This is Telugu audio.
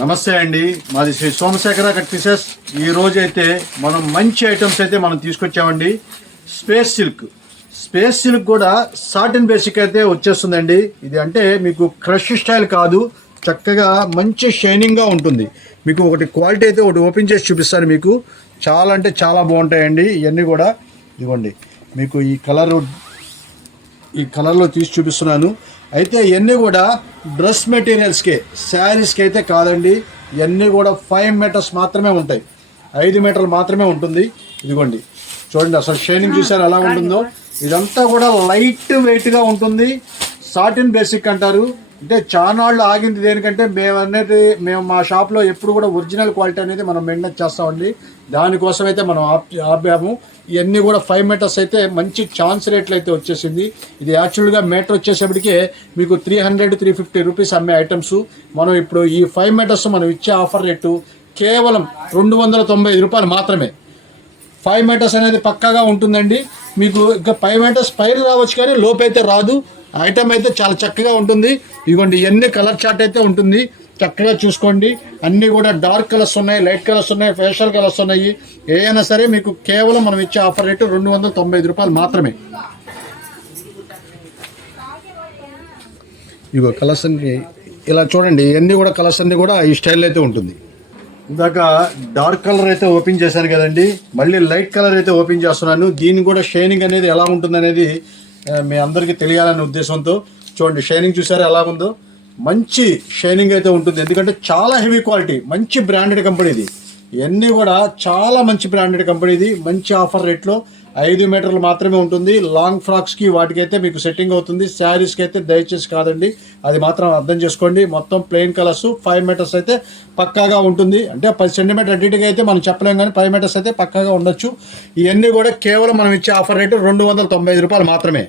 నమస్తే అండి, మాది శ్రీ సోమశేఖర కట్ పీసెస్. ఈ రోజు అయితే మనం మంచి ఐటమ్స్ అయితే మనం తీసుకొచ్చామండి. స్పేస్ సిల్క్ కూడా సాటిన్ బేసిక్ అయితే వచ్చేస్తుందండి. ఇది అంటే మీకు క్రష్ స్టైల్ కాదు, చక్కగా మంచి షైనింగ్గా ఉంటుంది. మీకు ఒకటి క్వాలిటీ అయితే ఒకటి ఓపెన్ చేసి చూపిస్తాను. మీకు చాలా అంటే చాలా బాగుంటాయండి ఇవన్నీ కూడా. ఇదిగోండి మీకు ఈ కలర్లో తీసి చూపిస్తున్నాను. అయితే ఇవన్నీ కూడా డ్రెస్ మెటీరియల్స్కే, శారీస్కి అయితే కాదండి. ఇవన్నీ కూడా 5 మీటర్స్ మాత్రమే ఉంటాయి, 5 మీటర్లు మాత్రమే ఉంటుంది. ఇదిగోండి చూడండి, అసలు షైనింగ్ చూసారు ఎలా ఉంటుందో. ఇదంతా కూడా లైట్ వెయిట్గా ఉంటుంది. సాటిన్ బేసిక్ అంటారు. అంటే చానాళ్ళు ఆగింది దేనికంటే మేము మా షాప్లో ఎప్పుడు కూడా ఒరిజినల్ క్వాలిటీ అనేది మనం మెయింటైన్ చేస్తామండి. దానికోసం అయితే మనం ఆపాము. ఇవన్నీ కూడా 5 మీటర్స్ అయితే మంచి ఛాన్స్ రేట్లు అయితే వచ్చేసింది. ఇది యాక్చువల్గా మీటర్ వచ్చేసప్పటికే మీకు 300-350 రూపీస్ అమ్మే ఐటమ్స్. మనం ఇప్పుడు ఈ 5 మీటర్స్ మనం ఇచ్చే ఆఫర్ రేటు కేవలం 295 రూపాయలు మాత్రమే. 5 మీటర్స్ అనేది పక్కాగా ఉంటుందండి. మీకు ఇంకా 5 మీటర్స్ పైన రావచ్చు కానీ లోపైతే రాదు. ఐటమ్ అయితే చాలా చక్కగా ఉంటుంది. ఇదిగోండి ఇవన్నీ కలర్ చార్ట్ అయితే ఉంటుంది, చక్కగా చూసుకోండి. అన్నీ కూడా డార్క్ కలర్స్ ఉన్నాయి, లైట్ కలర్స్ ఉన్నాయి, ఫేషియల్ కలర్స్ ఉన్నాయి. ఏదైనా సరే మీకు కేవలం మనం ఇచ్చే ఆఫర్ రేటు 295 రూపాయలు మాత్రమే. ఇగో కలర్స్ అన్ని ఇలా చూడండి, ఇవన్నీ కూడా కలర్స్ అన్నీ కూడా ఈ స్టైల్ అయితే ఉంటుంది. ఇందాక డార్క్ కలర్ అయితే ఓపెన్ చేశాను కదండి, మళ్ళీ లైట్ కలర్ అయితే ఓపెన్ చేస్తున్నాను. దీని కూడా షైనింగ్ అనేది ఎలా ఉంటుంది అనేది మీ అందరికీ తెలియాలనే ఉద్దేశంతో చూడండి. షైనింగ్ చూసారా ఎలా ఉందో, మంచి షైనింగ్ అయితే ఉంటుంది. ఎందుకంటే చాలా హెవీ క్వాలిటీ, మంచి బ్రాండెడ్ కంపెనీది. ఇవన్నీ కూడా చాలా మంచి బ్రాండెడ్ కంపెనీది. మంచి ఆఫర్ రేట్లో 5 మీటర్లు మాత్రమే ఉంటుంది. లాంగ్ ఫ్రాక్స్కి వాటికైతే మీకు సెట్టింగ్ అవుతుంది. శారీస్కి అయితే దయచేసి కాదండి, అది మాత్రం అర్థం చేసుకోండి. మొత్తం ప్లెయిన్ కలర్స్ 5 మీటర్స్ అయితే పక్కాగా ఉంటుంది. అంటే 10 సెంటీమీటర్ అడ్డిటిగా అయితే మనం చెప్పలేం కానీ 5 మీటర్స్ అయితే పక్కాగా ఉండొచ్చు. ఇవన్నీ కూడా కేవలం మనం ఇచ్చే ఆఫర్ రేటు 295 రూపాయలు మాత్రమే.